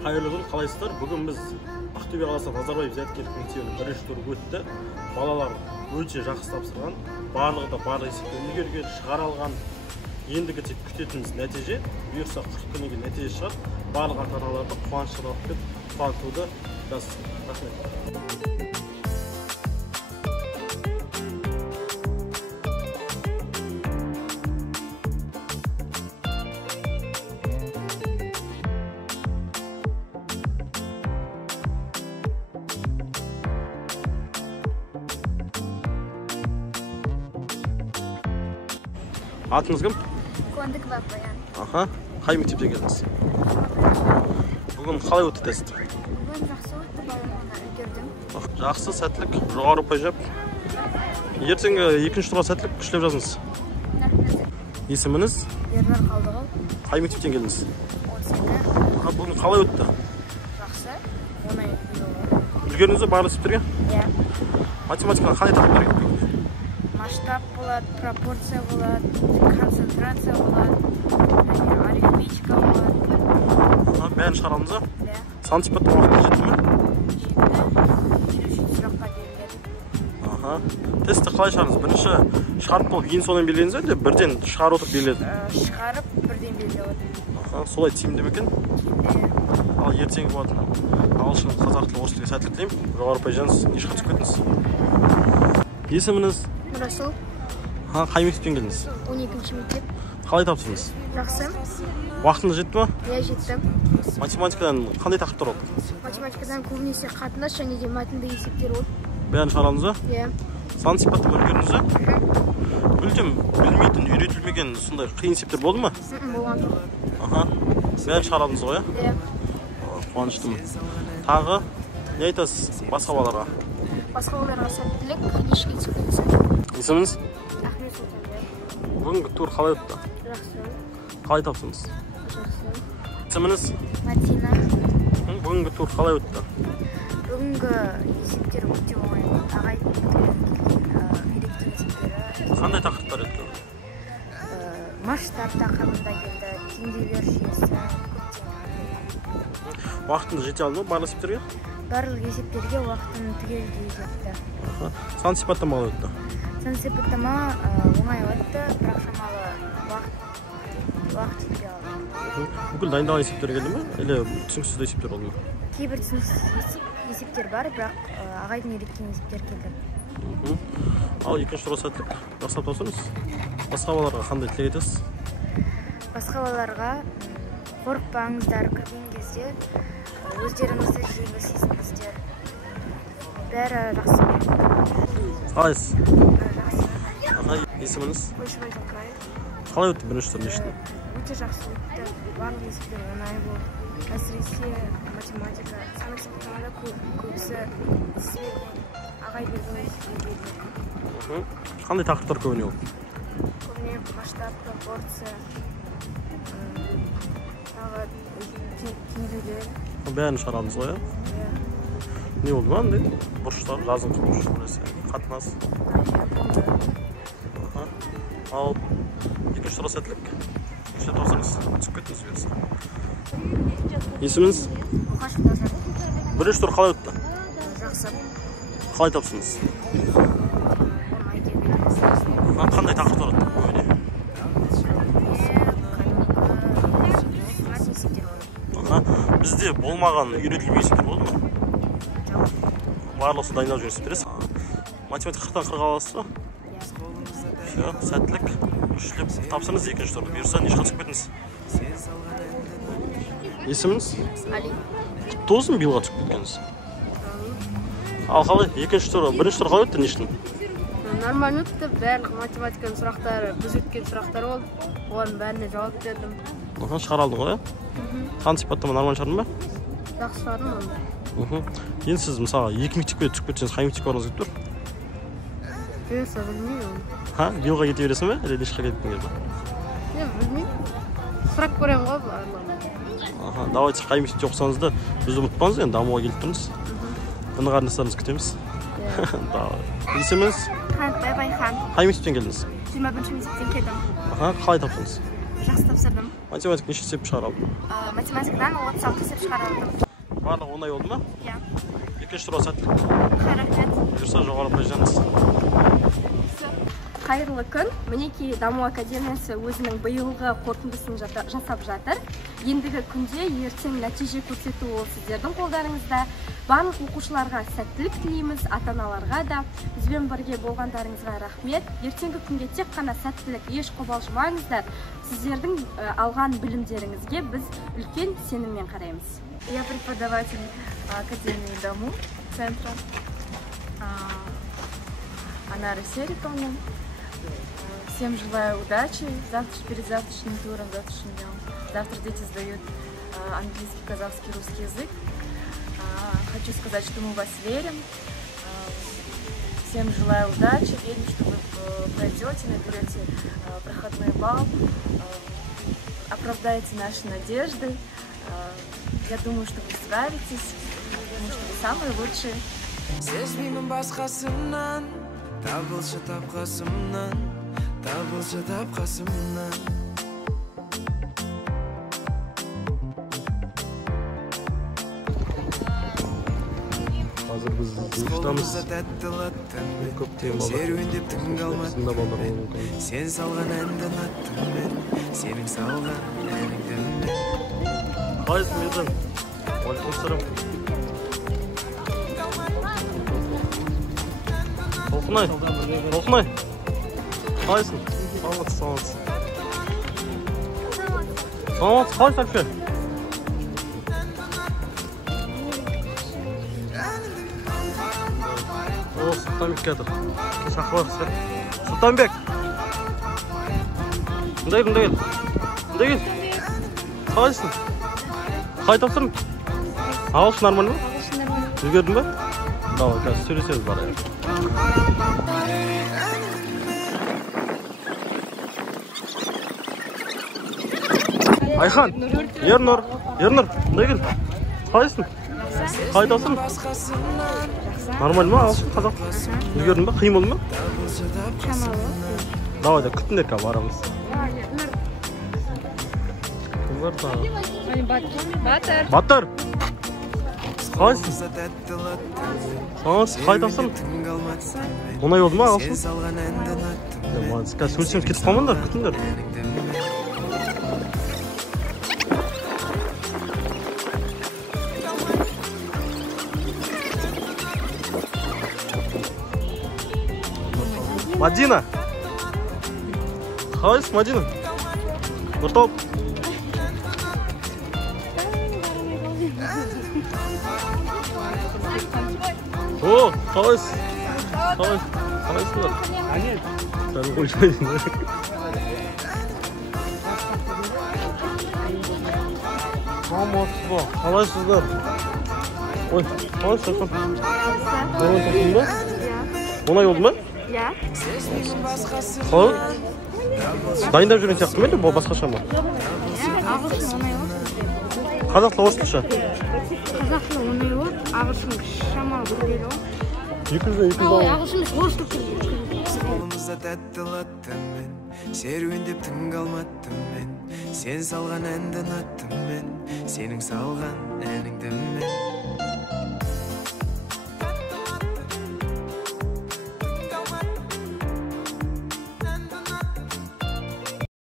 Hayırlı күн, қалайсыздар? Бүгін біз Ақтөбе қаласы Назарбаев зияткерлік мектебінің бірінші туры өтті. Балалар өте жақсы тапсырған, барлығы да барлық есепте үлгерген, шығара алған. Ендігі тек күтетініміз нәтиже, бұйырса 40 күннен кейін нәтиже шығар. Барлық ата-аналарды қуантуды рахмет. Атыңыз кім? Қуандықова Баян. Аха, қай мектептен келдіңіз? Бүгін қалай өтті тест? Бүгін жақсы өтті, балаларына үлгердім. Жақсы, сәттілік, жоғары ұпай жап. Ертеңгі екінші турға сәттілік күшлеп жазыңыз. Рахмет. Есіміңіз? Ернар Қалдығыл. Қай мектептен келдіңіз? 18. Бүгін қалай өтті? Жақсы. Оңай болды. Үлгердіңіз бе барлық есептерге? Иә. Математикаға қандай тақырыптар керек? Масштаб болады, пропорция болады, концентрация болады, арифметика болады. Бәрін шығаралымыз ба? Иә. Сан сипаттың уақытына жетті ме? Жетті. 23 сұраққа беріледі. Аха. Тестті қалай шығардыңыз? Бірінші шығарып болып, ең соңынан белгіледіңіз бе, әлде бірден шығарып отырып белгіледі? Шығарып бірден белгіледі. Аха, солай тиімді ме екен? Тиімді. Ал ертеңгі болатын ағылшын, қазақ тілі, орыс тілге сәттілік тілеймін. Жоғары ұпай жазыңыз, ешқашан түсіп кетіңіз. Есіміңіз? Расул. Қай мектептен келдіңіз? 12-ші мектеп. Қалай тапсырдыңыз? Жақсы. Уақытыңыз жетті ме? Иә, жеттім. Математикадан қандай тақырыптар болды? Математикадан көбінесе қатынас және де мәтінді есептер болды. Бәрін шығаралымыз ба? Иә. Сан сипатты үлгердіңіз бе? Мүлдем білмейтін, үйретілмеген сондай қиын есептер болды ма? Болған. Аха. Бәрін шығаралымыз ғой? Иә. Қуаныштымын. Тағы не айтасыз басқа балаларға? Басқа балаларға сәттілік, ешке түспеңіз. Есіміңіз? Ахмет Сұлтанбек. Бүгінгі тур қалай өтті? Жақсы. Қалай тапсырдыңыз? Жақсы. Есіміңіз? Мәдина. Бүгінгі тур қалай өтті? Бүгінгі есептер өте оңай. Ағайдың үйреткен есептері. Қандай тақырыптар еді? Масштаб тақырыбында келді, теңдеулер жүйесі. Уақытыңыз жете алды ма барлық есептерге? Барлық есептерге уақытын түгелдей жетті. Сан сипаттама қалай өтті? Сан сипаттама оңай өтті, бірақ шамалы уақыт жетпей алды. Бүкіл дайындалған есептер келді ме? Әлі түсініксіз есептер болды ма? Кейбір түсініксіз есептер бар, бірақ ағайдың үйреткен есептер келді. Ал екінші турға сәттілік, бастап тапсырыңыз. Басқа балаларға қандай тілек етесіз? Басқа балаларға қорықпаңыздар, кірген кезде өздеріңізді жеңіл сезініңіздер. Бәрі жақсы. Қалайсыз? Жақсы. Есіміңіз? Қойшыбай Жолқай. Қалай өтті бірінші тур нешті? Өте жақсы өтті. Барлық есептер оңай болды. Әсіресе математика, сандық сипаттамада көбісі ағайдың есептері берді. Қандай тақырыптар көбіне болды? Көбіне масштаб, пропорция, тағы теңдеулер. Бәрін шығарамыз ғой, Иә. Не болды ма андай? Бұрыштар, жазың құрыш, қатынас. Ал екінші турға сәттілік. Күште тапсырыңыз, түсіп кеттіңіз берсі. Есіміңіз? Мұқашев Назар. Бірінші тур қалай өтті? Жақсы. Қалай тапсырдыңыз? Қандай тақырыптар өтті көбіне? Бізде болмаған үйретілмеген есептер болды ма? Барлық осы дайындалып жүрген есептер. Математика 40-тан 40 аласыз ба? Все, сәттілік. Күшлеп тапсырыңыз екінші турды. Бұйырса ешқашан түсіп кетіңіз. Есіміңіз? Али. Құтты болсын, биылға түсіп кеткеніңіз. Ал қалай? Екінші тур, бірінші тур қалай өтті нештің? Нормально өтті. Барлық математиканың сұрақтары, біз өткен сұрақтар болды. Оған бәріне жауап бердім. Шығара алдың ғой, сан сипаттама нормально шығардың ба? Жақсы шығардым оны. Енді сіз мысалға екі мектепке түсіп кетсеңіз, қай мектепке барғыңыз келіп тұр? Бұйырса білмеймін. Биылға кете бересің бе? Әлде ешқашан кетпей келді? Білмеймін. Сұрап көремін ғой барлығын. Давайте қай мектепте оқысаңыз да бізді ұмытпаңыз, енді дамуға келіп тұрмыз. Бұны қарындастарыңызды күтеміз. Есіміңіз? Байхан. Қай мектептен келдіңіз? 21-ші мектептен келдім. Қалай таптыңыз? жақсы тапсырдым. Математика неше есеп шығара алдың? Математикадан 36 есеп шығара алдым. Барлығы оңай болды ма? Иә. Екінші турға сәттілік. Рахмет. Бұйырса жоғары нәтижеңіз. Қайырлы күн. Мінекей Даму академиясы өзінің биылғы қорытындысын жасап жатыр. Ендігі күнде ертең нәтиже көрсету ол сіздердің қолдарыңызда. Барлық оқушыларға сәттілік тілейміз, ата-аналарға да. Бізбен бірге болғандарыңызға рахмет. Ертеңгі күнге тек қана сәттілік, еш қобалжымаңыздар. Сіздердің алған білімдеріңізге біз үлкен сеніммен қараймыз. Я преподаватель Академии Даму центра. Анара Сериковна. Всем желаю удачи перед завтрашним туром, завтрашним днем. Завтра дети сдают английский, казахский, русский язык. Хочу сказать, что мы в вас верим. Всем желаю удачи, верим, что вы пройдете, наберете проходной балл, оправдаете наши надежды. Я думаю, что вы справитесь, потому что вы самые лучшие. Қазір біз ұйықтамыз. Көптеген балдар. Сен салған әнді ұнаттым мен, сенің салған әніңді мен. Қалайсың Миржан? Уалейкумассалам. Толқынай. Қалайсың? Саламатсыз. Қалайсың Әлфия? Сұлтанбек келді. Шақырып Сұлтанбек. Мұндай кел. Қалайсың? Қалай тапсырдың? Ағылшын нормально ма? Үлгердің бе? Давай, қазір сөйлесеміз барайық. Айхан, Ернұр, мұндай кел. Қалайсың? Қалай тапсырдың? Нормально ма? Ағылшын, қазақ? Үлгердің бе? Қиын болды ма? Шамалы. Давай да күтіңдер қазір барамыз. Батыр. Қалайсың? Қалай тапсырдың? Оңай болды ма ағылшын? Қазір сөйлесеміз кетіп қалмаңдар, күтіңдер. Мадина. Қалайсың, Мадина? Нұртауып. О, қалайсың? Қалайсыңдар? Сәлі қойшайдыңдар. Қалайсыздар? Ой, қалайсың? Қалайсың ба? Оңай болды ма? Иә. Қалай? Дайындап жүрген сияқты ма еді, бұл басқаша ма? Ағылшын оңай болды. Қазақ тілі орысша? Қазақ тілі оңай болды, ағылшын шамалы күрделі болды. 200 Ағылшын орыс тілі. Қолымызда тәтті латтым мен, серуендеп тыңға алматтым мен. Сен салған әнді ұнаттым мен, сенің салған әніңді мен.